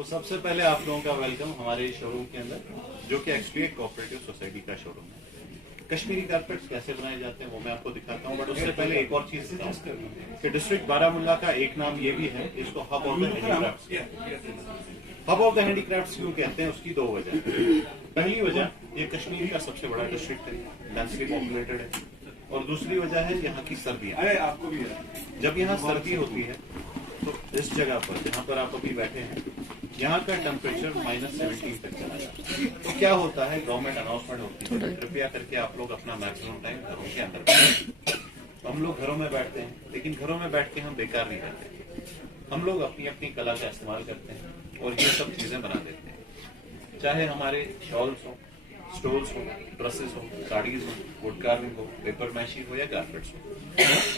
तो सबसे पहले आप लोगों का वेलकम हमारे शोरूम के अंदर, जो कि एक्सपीएट कोऑपरेटिव सोसाइटी का शोरूम है। कश्मीरी कारपेट्स कैसे बनाए जाते हैं वो मैं आपको दिखाता हूँ, बट उससे पहले एक और चीज बताऊँ कि डिस्ट्रिक्ट बारामूला का एक नाम ये भी है, इसको hub of the handicrafts. Hub of the handicrafts क्यों कहते हैं, उसकी दो वजह। पहली वजह, ये कश्मीर का सबसे बड़ा डिस्ट्रिक्ट है, डेंसली पॉपुलेटेड है, और दूसरी वजह है यहाँ की सर्दियाँ। आपको भी है, जब यहाँ सर्दी होती है तो इस जगह पर जहाँ पर आप अभी बैठे हैं, यहाँ का टेम्परेचर -17 तक चला जाता है। तो क्या होता है, गवर्नमेंट अनाउंसमेंट होती है, कृपया करके आप लोग अपना मैक्सिमम टाइम घरों के अंदर बैठें। तो हम लोग घरों में बैठते हैं, लेकिन घरों में बैठ के हम बेकार नहीं रहते। हम लोग अपनी अपनी कला का इस्तेमाल करते हैं और ये सब चीजें बना देते हैं। चाहे हमारे शॉल्स हो, स्टोल्स हो, ड्रेसेस हो, साड़ीज हो, वुड कार्विंग हो, पेपर मैशी हो या कारपेट्स हो,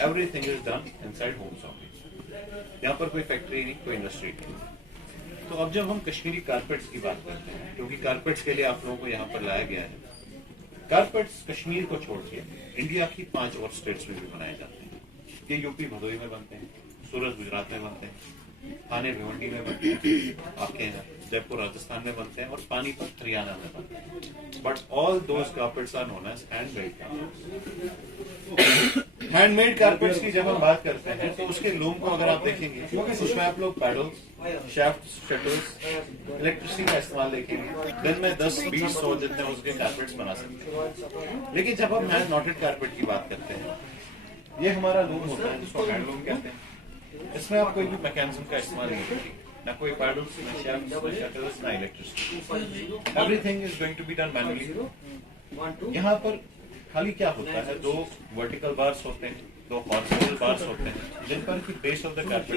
everything is done inside homes office. यहाँ पर कोई फैक्ट्री नहीं, कोई इंडस्ट्री नहीं। तो अब जब हम कश्मीरी कारपेट्स की बात करते हैं, क्योंकि कारपेट्स के लिए आप लोगों को यहाँ पर लाया गया है, कारपेट्स कश्मीर को छोड़ के इंडिया की 5 और स्टेट्स में भी बनाए जाते हैं। ये यूपी भदोही में बनते हैं, सूरत गुजरात में बनते हैं, थाने भिवंडी में बनते हैं, आपके यहाँ जयपुर राजस्थान में बनते हैं, और पानीपत हरियाणा में बनते हैं। But all those carpets are known as handmade carpets. Handmade carpets की जब हम बात करते हैं तो उसके लूम को अगर आप देखेंगे, उसमें आप लोग पैडल्स, शाफ्ट्स, शटल्स, इलेक्ट्रिसिटी का इस्तेमाल देखेंगे। दिन में 10, 20, 100 जितने उसके कारपेट्स बना सकते हैं। लेकिन जब हम हैंड नॉटेड कारपेट की बात करते हैं, ये हमारा लूम होता है जिसको हैंडलूम कहते हैं। इसमें आप कोई भी मैकेनिज्म का इस्तेमाल नहीं करेंगे, ना कोई पैडल्स, ना शाफ्ट्स, ना शटल्स, ना electricity. Everything is going to be done manually. यहाँ पर खाली क्या होता है, 2 वर्टिकल बार्स होते हैं, 2 हॉरिजॉन्टल बार्स होते हैं, जिन पर की बेस ऑफ द कारपेट।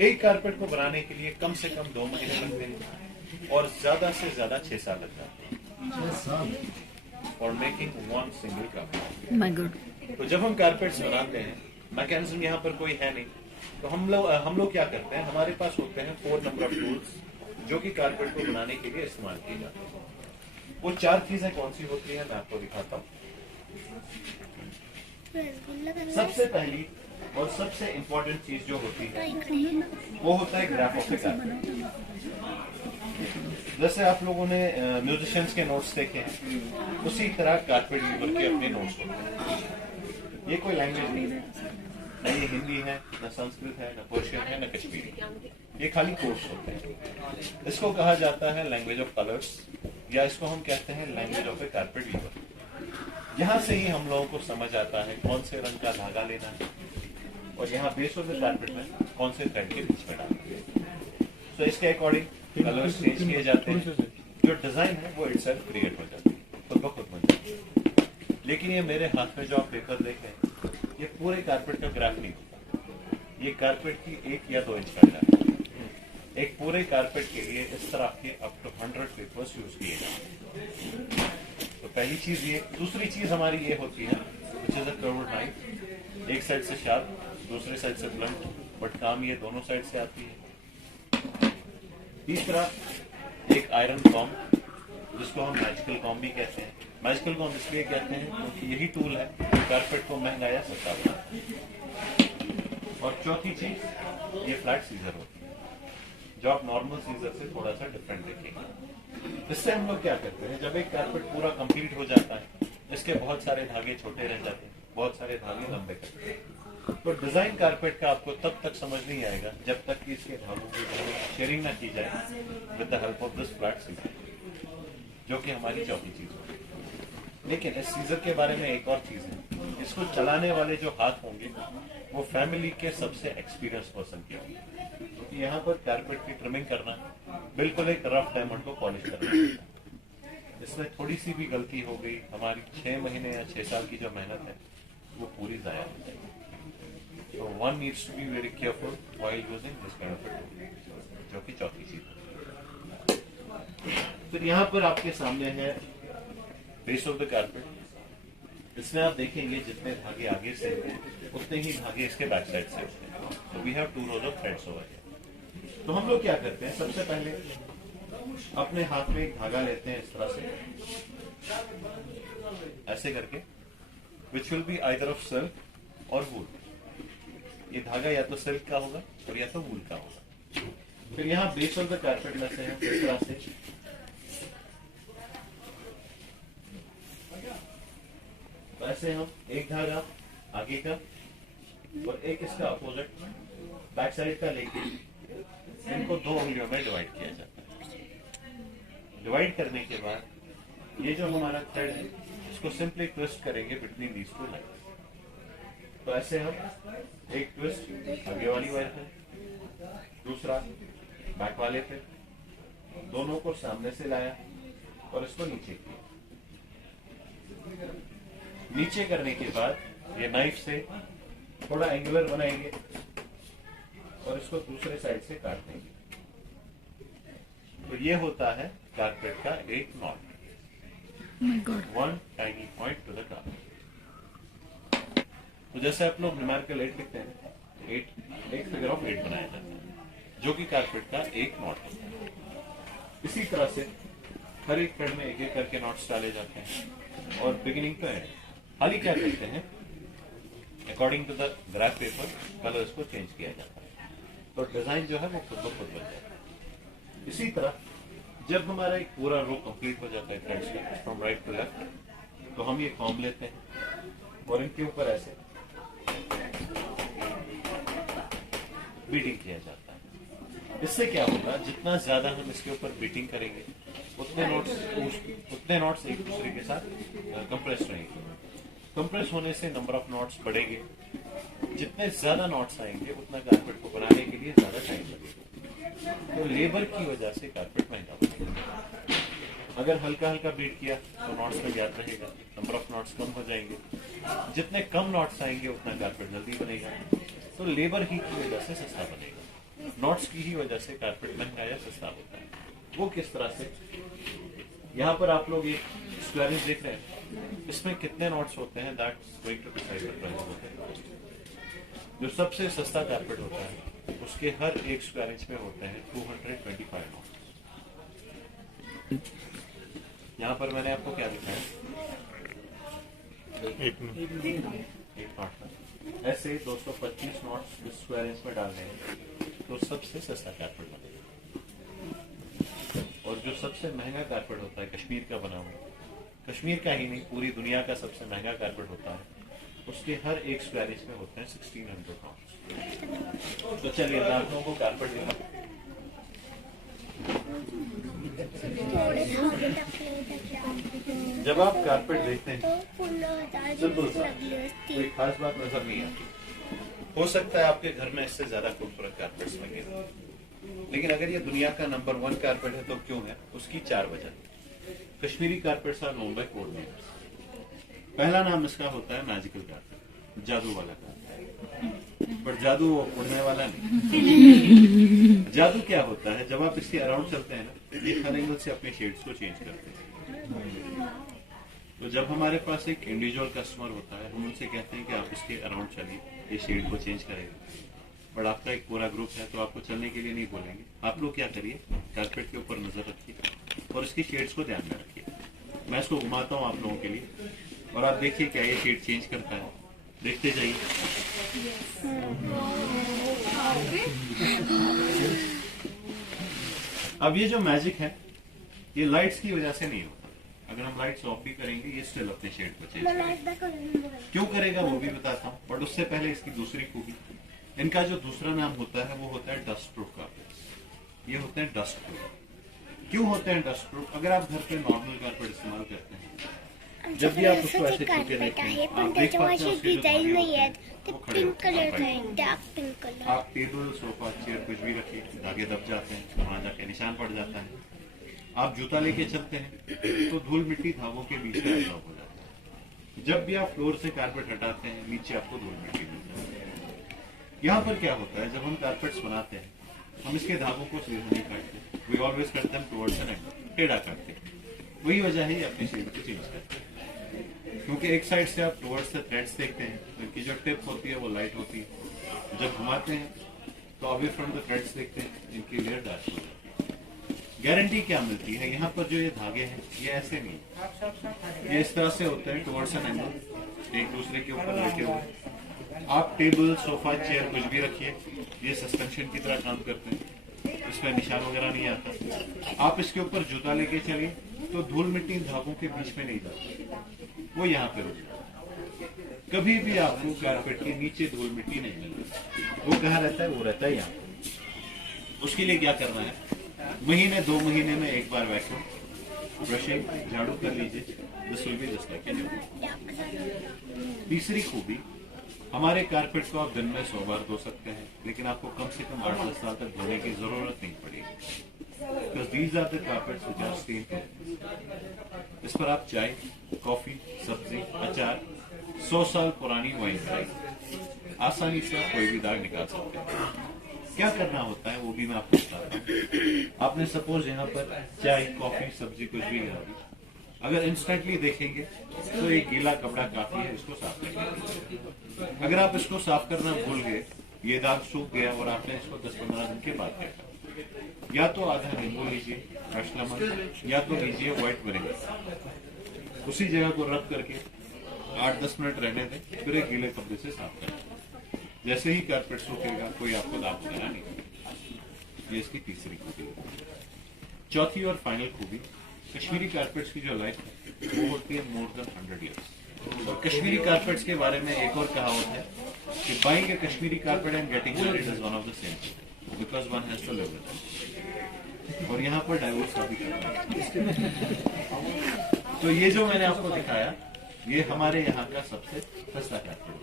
एक कारपेट को बनाने के लिए कम से कम 2 महीने लगते हैं और ज्यादा से ज्यादा 6 साल लग जाते हैं फॉर मेकिंग 1 सिंगल कारपेट। तो जब हम कारपेट्स बनाते हैं, मैकेनिज्म यहाँ पर कोई है नहीं, तो हम लोग क्या करते हैं, हमारे पास होते हैं 4 नंबर ऑफ टूल्स जो कि कारपेट को बनाने के लिए इस्तेमाल किए जाते हैं। वो 4 चीजें कौन सी होती है मैं आपको दिखाता हूँ। सबसे पहली और सबसे इम्पोर्टेंट चीज जो होती है वो होता है ग्राफ ऑफ द कारपेट। जैसे आप लोगों ने म्यूजिशियंस के नोट्स देखे हैं, उसी तरह कारपेट वीवर के अपने नोट्स होते हैं। ये कोई लैंग्वेज नहीं है, न ये हिंदी है, न संस्कृत है, न पर्शियन है, न कश्मीरी। ये खाली कोड्स होते हैं। इसको कहा जाता है लैंग्वेज ऑफ कलर्स, या इसको हम कहते हैं language of a carpet weaver. यहाँ से ही हम लोगों को समझ आता है कौन से रंग का धागा लेना है और यहाँ बेस ऑफ द कारपेट में कौन से थ्रेड के बीच में डालना है। तो इसके अकॉर्डिंग कलर्स चेंज किए जाते हैं, जो डिजाइन है वो इटसेल्फ क्रिएट हो जाती है, खुद ब खुद बन जाती है। लेकिन ये मेरे हाथ में जो आप पेपर देख रहे हैं, ये पूरे कारपेट का ग्राफ नहीं होता, ये कारपेट की 1 या 2 इंच का ग्राफ है। एक पूरे कारपेट के लिए इस तरह के अप टू 100 पेपर्स यूज किए जाते हैं। तो पहली चीज ये। दूसरी चीज हमारी ये होती है which is a curved knife, एक साइड से शार्प, दूसरे साइड से ब्लंट, बट काम ये दोनों साइड से आती है। तीसरा एक आयरन कॉम्ब, जिसको हम मैजिकल कॉम्ब भी कहते हैं। मैजिकल कॉम्ब इसलिए कहते हैं क्योंकि यही टूल है कारपेट को महंगा या सस्ता बनाता है। और चौथी चीज ये फ्लैट सीजर होती है, जो आप नॉर्मल सीजर से थोड़ा सा डिफरेंट देखेंगे। इससे हम लोग क्या करते हैं, जब एक कारपेट पूरा कंप्लीट हो जाता है, इसके बहुत सारे धागे छोटे रह जाते हैं, बहुत सारे धागे लंबे करते हैं। तो डिजाइन कारपेट का आपको तब तक समझ नहीं आएगा जब तक कि इसके धागों की शेयरिंग ना की जाए with the help of this flat scissor, जो कि हमारी चौथी चीज होगी। लेकिन इस सीजर के बारे में एक और चीज है, इसको चलाने वाले जो हाथ होंगे वो फैमिली के सबसे एक्सपीरियंस पर्सन के होंगे, क्योंकि यहाँ पर कारपेट की ट्रिमिंग करना बिल्कुल एक रफ डायमंड को पॉलिश करना होता है। इसमें थोड़ी सी भी गलती हो गई, हमारी 6 महीने या 6 साल की जो मेहनत है वो पूरी जाया हो जाएगी। तो one needs to be very careful while using this kind of tool, जो कि चौथी चीज है। फिर यहाँ पर आपके सामने है बेस ऑफ द कारपेट। इसमें आप देखेंगे जितने धागे आगे से उतने ही धागे इसके बैक साइड से होते हैं। तो we have 2 rows of threads over here। तो हम लोग क्या करते हैं, सबसे पहले अपने हाथ में एक धागा लेते हैं इस तरह से, ऐसे करके, which will be either of silk और वूल। ये धागा या तो सिल्क का होगा और या तो वूल का होगा। फिर यहाँ बेस ऑफ द कारपेट में से हम इस तरह से तो ऐसे हम एक धागा आगे का और एक इसका अपोजिट बैक साइड का लेके इनको 2 उंगलियों में डिवाइड किया जाता है। डिवाइड करने के बाद ये जो हमारा थ्रेड है इसको सिंपली ट्विस्ट करेंगे बिटवीन दीज 2 लाइन्स। तो ऐसे हम एक ट्विस्ट आगे वाली वायर पे, दूसरा बैक वाले पे, दोनों को सामने से लाया और इसको नीचे किया। नीचे करने के बाद ये नाइफ से थोड़ा एंगुलर बनाएंगे और इसको दूसरे साइड से काट देंगे। तो ये होता है कारपेट का एक not. One tiny point two the carpet. तो जैसे आप लोग न्यूमेरिकल 8 लिखते हैं, 8 एक फिगर ऑफ 8 बनाया जाता है जो कि कारपेट का एक नॉट होता है। इसी तरह से हर एक थ्रेड में एक एक करके नॉट्स डाले जाते हैं और बिगिनिंग टू एंड खाली क्या करते हैं, according to the graph paper colours को चेंज किया जाता है। तो डिजाइन जो है वो खुद ब खुद बन जाता है। इसी तरह जब हमारा एक पूरा रो कंप्लीट हो जाता है थ्रेड्स का फ्रॉम राइट टू लेफ्ट, तो हम ये फॉर्म लेते हैं और इनके ऊपर ऐसे बीटिंग किया जाता है। इससे क्या होगा, जितना ज्यादा हम इसके ऊपर बीटिंग करेंगे उतने नॉट्स एक दूसरे के साथ कंप्रेस रहेंगे। कंप्रेस होने से नंबर ऑफ नॉट्स बढ़ेंगे। जितने ज्यादा नॉट्स आएंगे उतना कारपेट को बनाने के लिए ज्यादा टाइम लगेगा। तो लेबर की वजह से कारपेट महंगा बनेगा। अगर हल्का हल्का बीट किया तो नॉट्स में गैप रहेगा, नंबर ऑफ नॉट्स कम हो जाएंगे। जितने कम नॉट्स आएंगे उतना कारपेट जल्दी बनेगा। तो लेबर ही की वजह से सस्ता बनेगा, नॉट्स की ही वजह से कारपेट महंगा या सस्ता होता है। वो किस तरह से, यहाँ पर आप लोग एक स्क्वायर इंच देख रहे हैं, इसमें कितने नॉट्स होते हैं, that's going to decide the price. जो सबसे सस्ता कारपेट होता है उसके हर एक स्क्वायर इंच में होते हैं 225 नॉट्स। यहाँ पर मैंने आपको क्या दिखाया, एक नॉट ऐसे 225 नॉट्स इस स्क्वायर इंच में डालने हैं तो सबसे सस्ता कारपेट बनेगा। और जो सबसे महंगा कारपेट होता है कश्मीर का बना हुआ, कश्मीर का ही नहीं पूरी दुनिया का सबसे महंगा कारपेट होता है, उसके हर एक स्क्वायर इंच में होते हैं 1600 नॉट्स। तो चलिए आप लोगों को कारपेट दिखा। जब आप कारपेट देखते हैं सिंपल सा, कोई खास बात नजर नहीं आती। हो सकता है आपके घर में इससे ज्यादा खूबसूरत कारपेट्स लगे, लेकिन अगर ये दुनिया का नंबर 1 कारपेट है तो क्यों है, उसकी 4 वजह। Kashmiri carpets are known by code names. पहला नाम इसका होता है मैजिकल कारपेट, जादू वाला कारपेट। पर जादू उड़ने वाला नहीं। जादू क्या होता है, जब आप इसके अराउंड चलते हैं ना, ये हर एंगल से अपने शेड्स को चेंज करते हैं। तो जब हमारे पास एक इंडिविजुअल कस्टमर होता है, हम उनसे कहते हैं कि आप इसके अराउंड चलिए, ये शेड को चेंज करेगा। बट आपका एक पूरा ग्रुप है तो आपको चलने के लिए नहीं बोलेंगे। आप लोग क्या करिए, कारपेट के ऊपर नजर रखिए और इसकी शेड्स को ध्यान में रखिए। मैं इसको घुमाता हूँ आप लोगों के लिए और आप देखिए क्या ये शेड चेंज करता है। देखते जाइए। अब ये जो मैजिक है ये लाइट्स की वजह से नहीं होता। अगर हम लाइट्स ऑफ भी करेंगे ये स्टिल अपने शेड को चेंज करेगा। क्यों करेगा वो भी बताता हूँ, बट उससे पहले इसकी दूसरी खूबी, इनका जो दूसरा नाम होता है वो होता है डस्ट प्रूफ कारपेट। ये होते हैं डस्ट प्रूफ। क्यों होते हैं डस्ट प्रूफ? अगर आप घर पे नॉर्मल कारपेट इस्तेमाल करते हैं, जब भी आप उसको ऐसे छू के देखते हैं आप देख पाते हैं उसके जो धागे होते हैं वो खड़े होते हैं। आप टेबल, सोफा, चेयर कुछ भी रखिए, धागे दब जाते हैं, वहां जाके निशान पड़ जाता है। आप जूता लेके चलते हैं तो धूल मिट्टी धागों के बीच में एब्जॉर्ब हो जाता है। जब भी आप फ्लोर से कारपेट हटाते हैं नीचे आपको धूल मिट्टी मिलती है। यहाँ पर क्या होता है, जब हम कारपेट्स बनाते हैं हम इसके धागों को सीधे नहीं काटते, we always cut them towards an angle, टेढ़ा काटते हैं। वही वजह है ये अपनी शेड को चेंज करते हैं, क्योंकि एक साइड से आप टुवर्ड्स द थ्रेड्स देखते हैं, इनकी जो टिप होती है वो लाइट होती है। जब घुमाते हैं तो अवे फ्रॉम द थ्रेड्स देखते हैं, इनकी लेयर डार्क होती है। गारंटी क्या मिलती है, यहाँ पर जो ये धागे हैं ये ऐसे नहीं, ये इस तरह से होते हैं टुवर्ड्स एन एंगल, एक दूसरे के ऊपर लगे हुए। आप टेबल, सोफा, चेयर कुछ भी रखिए, ये सस्पेंशन की तरह काम करते हैं। इसमें निशान वगैरह नहीं आता। आप इसके ऊपर जूता लेके चलिए तो धूल मिट्टी धागों के बीच में नहीं जाती, वो यहाँ पे रुकता। कभी भी आपको कारपेट के नीचे धूल मिट्टी नहीं मिलती। वो कहाँ रहता है? वो रहता है यहाँ। उसके लिए क्या करना है, महीने 2 महीने में एक बार वैक्यूम ब्रशिंग झाड़ू कर लीजिए। This will be just like a new. तीसरी खूबी, हमारे कारपेट को आप दिन में 100 बार धो सकते हैं, लेकिन आपको कम से कम 8-10 साल तक धोने की जरूरत नहीं पड़ेगी। Because these are the carpets which are stained। इस पर आप चाय, कॉफी, सब्जी, अचार, 100 साल पुरानी वाइन फ्राई आसानी से कोई भी दाग निकाल सकते हैं। क्या करना होता है वो भी मैं आपको बताता हूँ। आपने सपोज यहाँ पर चाय, कॉफी, सब्जी कुछ भी गिरा दी, अगर इंस्टेंटली देखेंगे तो एक गीला कपड़ा काफी है इसको साफ करने के लिए। अगर आप इसको साफ करना भूल गए, ये दाग सूख गया और आपने इसको 10-15 दिन के बाद देखा, या तो आधा नींबू लीजिए, लेमन, या तो लीजिए व्हाइट विनेगर, उसी जगह को रब करके 8-10 मिनट रहने दें, फिर एक गीले कपड़े से साफ करें। जैसे ही कारपेट सूखेगा कोई आपको दाग वगैरह नहीं। ये इसकी तीसरी खूबी है। चौथी और फाइनल खूबी, कश्मीरी कारपेट्स की जो लाइफ है वो होती है मोर देन 100 ईयर्स। और कश्मीरी कारपेट्स के बारे में एक और कहावत है कि buying a Kashmiri carpet and getting married is one of the same, because one has to live with. और यहाँ पर डाइवोर्स का भी करना है। तो ये जो मैंने आपको दिखाया, ये हमारे यहाँ का सबसे सस्ता कारपेट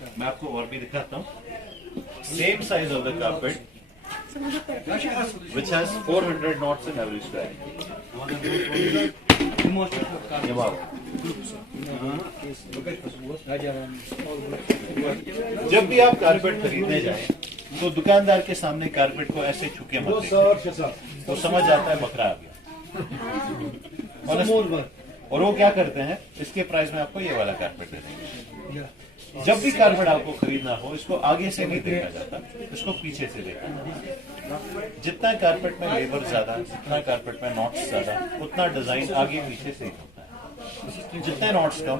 है। मैं आपको और भी दिखाता हूँ। Same size of the carpet which has 400 knots in every square। जब भी आप कारपेट खरीदने जाएं तो दुकानदार के सामने कारपेट को ऐसे छुके मत देखिए, तो समझ आता है बकरा आ गया। और वो क्या करते हैं, इसके प्राइस में आपको ये वाला कारपेट दे देंगे। जब भी कारपेट आपको खरीदना हो, इसको आगे से नहीं देखा जाता, इसको पीछे से देखा जाता। जितना कारपेट में लेबर ज्यादा, जितना कारपेट में नॉट्स ज्यादा, उतना डिजाइन आगे पीछे से होता है। जितने नॉट्स कम,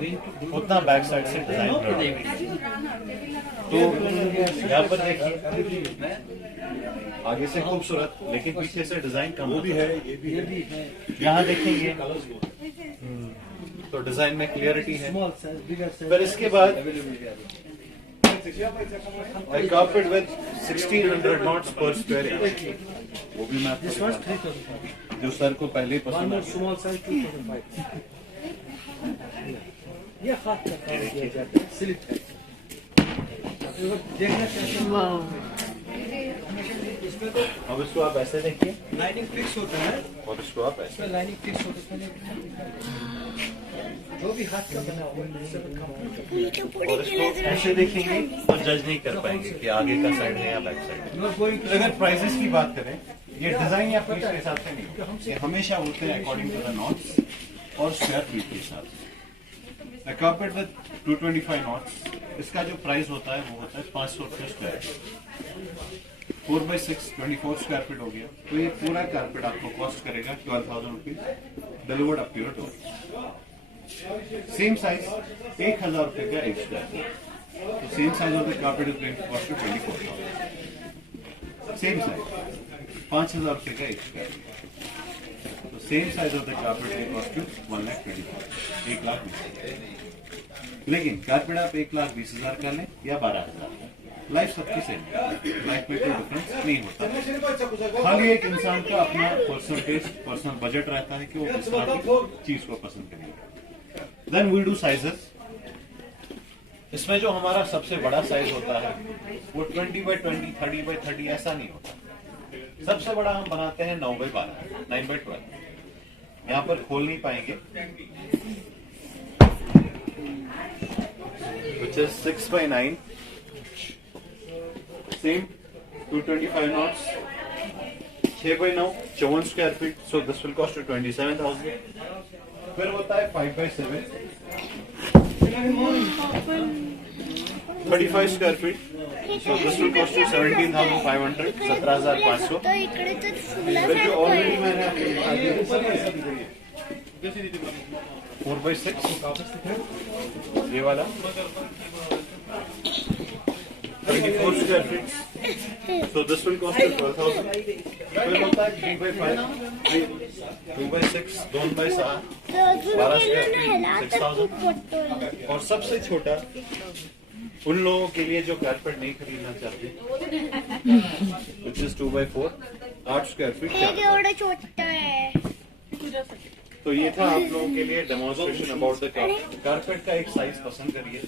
उतना बैक साइड से डिजाइन तो यहाँ पर देखिए, आगे से खूबसूरत लेकिन पीछे से डिजाइन कम। वो भी है, ये भी है। यहाँ देखेंगे तो डिजाइन में क्लियरिटी है। फिर इसके बाद कारपेट विद 1600 नॉट्स पर स्क्वायर इंच, वो भी मैं आपको जो सर को पहले पसंद अब इसको आप ऐसे देखिए, लाइनिंग फिक्स होता है और इसको आप ऐसे लाइनिंग फिक्स होता है, जो भी हाथ का बना हुआ और इसको ऐसे देखेंगे तो जज नहीं कर पाएंगे कि आगे का साइड है या बैक साइड है। अगर प्राइसेस की बात करें, ये डिजाइन या फीट के हिसाब से नहीं, ये हमेशा होते हैं अकॉर्डिंग टू द नॉट्स और स्क्वायर फीट के हिसाब से। कारपेट विद 225 नॉट्स, इसका जो प्राइस होता है वो होता है 500 रुपये स्क्वायर। 4x6 24 स्क्वायर फीट हो गया, तो ये पूरा कारपेट आपको कॉस्ट करेगा 12,000 rupees delivered up to your door. Same size 1,000 रुपए का एक स्क्वायर फीट, तो same size of the carpet is going to cost you 24,000। Same size 5,000 रुपए का एक स्क्वायर फीट, तो same size of the carpet will cost you 1,24,000, 1,20,000। लेकिन carpet आप 1,20,000 का लें या 12,000, लाइफ सबकी सेम, लाइफ में कोई डिफरेंस नहीं होता। खाली एक इंसान का अपना पर्सनल टेस्ट, पर्सनल बजट रहता है कि वो किस तरह की चीज को पसंद करेगा। Then we do sizes. इसमें जो हमारा सबसे बड़ा साइज होता है वो 20x20, 30x30 ऐसा नहीं होता। सबसे बड़ा हम बनाते हैं 9x12, 9x12। यहाँ पर खोल नहीं पाएंगे, which is 6x9, same 225 knots, 6x9, 54 square feet, so this will cost you 27,000. फिर होता है 5x7, 35 square feet, so this will cost you 17,500, 17,500. फिर जो ऑलरेडी मैंने 4x6 ये वाला 24 square feet. So this will cost you 12,000. फिर होता है 3/5, 2/6, 2/7, 12 square feet, 6,000. और सबसे छोटा उन लोगों के लिए जो कारपेट नहीं खरीदना चाहते, which is 2/4, 8 square feet. छोटा है। तो ये था आप लोगों के लिए demonstration about the carpet. Carpet का एक साइज पसंद करिए,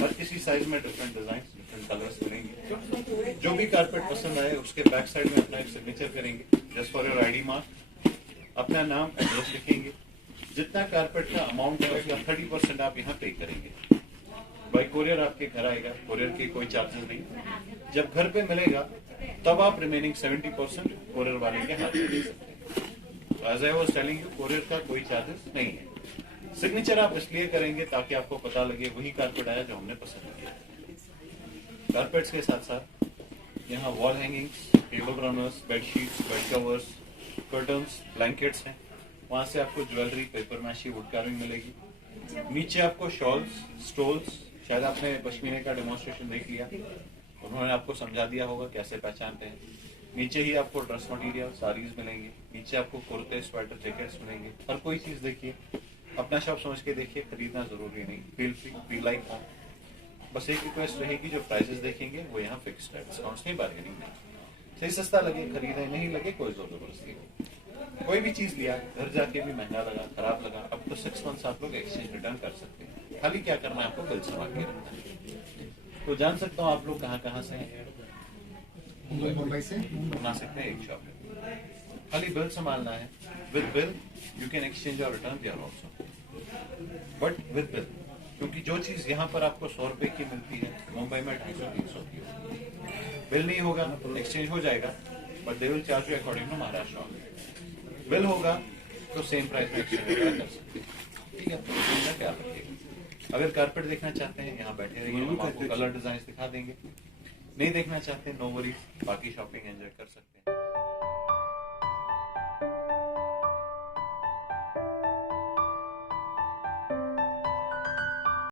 हर किसी साइज में डिफरेंट डिजाइन, डिफरेंट कलर्स मिलेंगे। जो भी कारपेट पसंद आए उसके बैक साइड में अपना एक सिग्नेचर करेंगे, just for your ID mark, अपना नाम, एड्रेस लिखेंगे। जितना कारपेट का अमाउंट है उसका 30% आप यहाँ पे करेंगे। बाय कोरियर आपके घर आएगा, कोरियर के कोई चार्जेस नहीं। जब घर पे मिलेगा तब आप रिमेनिंग 70% कोरियर वाले के हाथ में दे सकते हैं। As I was telling you, courier का कोई चार्जेस नहीं है। सिग्नेचर आप इसलिए करेंगे ताकि आपको पता लगे वही कारपेट आया जो हमने पसंद किया। कारपेट्स के साथ साथ यहाँ wall hangings, table runners, bedsheets, bed covers, curtains, blankets हैं। वहाँ से आपको jewellery, paper meshy, wood carving मिलेगी। नीचे आपको शॉल्स, स्टोल्स, शायद आपने पश्मीने का डेमोन्स्ट्रेशन देख लिया, उन्होंने आपको समझा दिया होगा कैसे पहचानते हैं। नीचे ही आपको ड्रेस मटेरियल, साड़ीज मिलेंगे। नीचे आपको कुर्ते, स्वेटर, जैकेट्स मिलेंगे। हर कोई चीज देखिए, अपना शॉप समझ के देखिए, खरीदना जरूरी नहीं। Feel free, feel like home. बस एक रिक्वेस्ट रहेगी, जो प्राइसेस देखेंगे वो यहाँ फिक्स्ड है, डिस्काउंट्स नहीं, बार्गेनिंग नहीं। सही सस्ता लगे खरीदे, नहीं लगे कोई जोर जबरदस्ती नहीं। कोई भी चीज लिया, घर जाके भी महंगा लगा, खराब लगा, अब तो 6 मंथ्स आप लोग एक्सचेंज रिटर्न कर सकते हैं। खाली क्या करना है आपको, बिल संभाल के रखना है। तो जान सकता हूँ आप लोग कहाँ कहाँ से हैं। मुंबई से बना सकते हैं एक शॉप, खाली बिल संभालना है। With bill you can exchange और return there also, but with bill, क्योंकि जो चीज यहाँ पर आपको 100 रुपए की मिलती है मुंबई में 250-300 की होती है। बिल नहीं होगा एक्सचेंज हो जाएगा, but they will charge you according to Maharashtra. Bill होगा तो सेम प्राइस में एक्सचेंज कर सकते हैं। ठीक है, तो क्या रखिएगा। अगर कारपेट देखना चाहते हैं यहाँ बैठे रहिए, हम आपको कलर डिजाइन दिखा देंगे। नहीं देखना चाहते, नो वरीज, बाकी शॉपिंग एंजॉय कर सकते हैं।